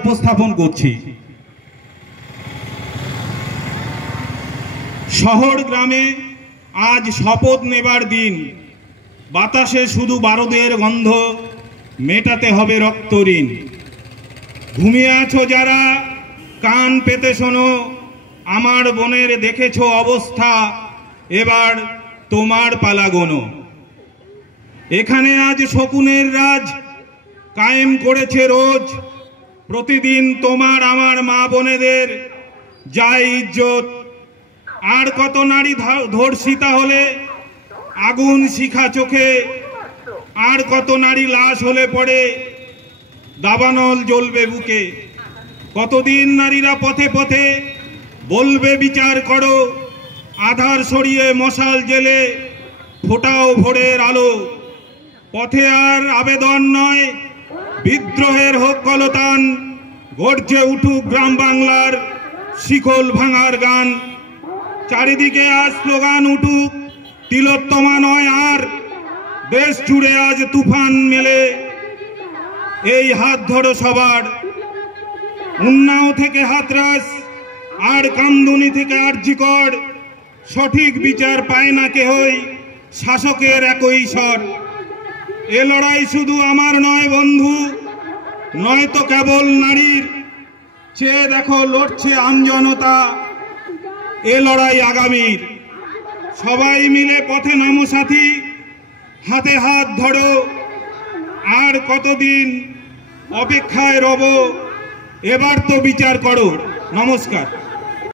উপস্থাপন করছি। শহর গ্রামে আজ শপথ নেবার দিন, বাতাসে শুধু বারুদের গন্ধ, মেটাতে হবে রক্ত ঋণ। ঘুমিয়ে আছো যারা, কান পেতে শোনো, আমার বোনের দেখেছো অবস্থা, এবার তোমার পালা গোনো। এখানে আজ শকুনের রাজ কায়েম করেছে রোজ, প্রতিদিন তোমার আমার মা বোনেদের যায় ইজ্জত। আর কত নারী ধর্ষিতা হলে আগুন শিখা চোখে, আর কত নারী লাশ হলে পড়ে দাবানল জ্বলবে বুকে। কতদিন নারীরা পথে পথে বলবে বিচার করো, আধার সরিয়ে মশাল জেলে ফোটাও ভোরের আলো। পথে আর আবেদন নয়, বিদ্রোহের হোক কলতান, গর্জে উঠুক গ্রাম বাংলার শিকল ভাঙার গান। চারিদিকে আজ স্লোগান উঠুক, তিলোত্তমা নয় আর, দেশ জুড়ে আজ তুফান মেলে। এই হাত ধরো সবার, উন্নাও থেকে হাতরাস আর কামদুনি থেকে আরজিকর, সঠিক বিচার পায় না কেহই, শাসকের একই স্বর। এ লড়াই শুধু আমার নয় বন্ধু, নয় তো কেবল নারীর, চেয়ে দেখো লড়ছে আমজনতা, এ লড়াই আগামীর। সবাই মিলে পথে নামো সাথী, হাতে হাত ধরো, আর কতদিন অপেক্ষায় রব, এবার তো বিচার করো। নমস্কার।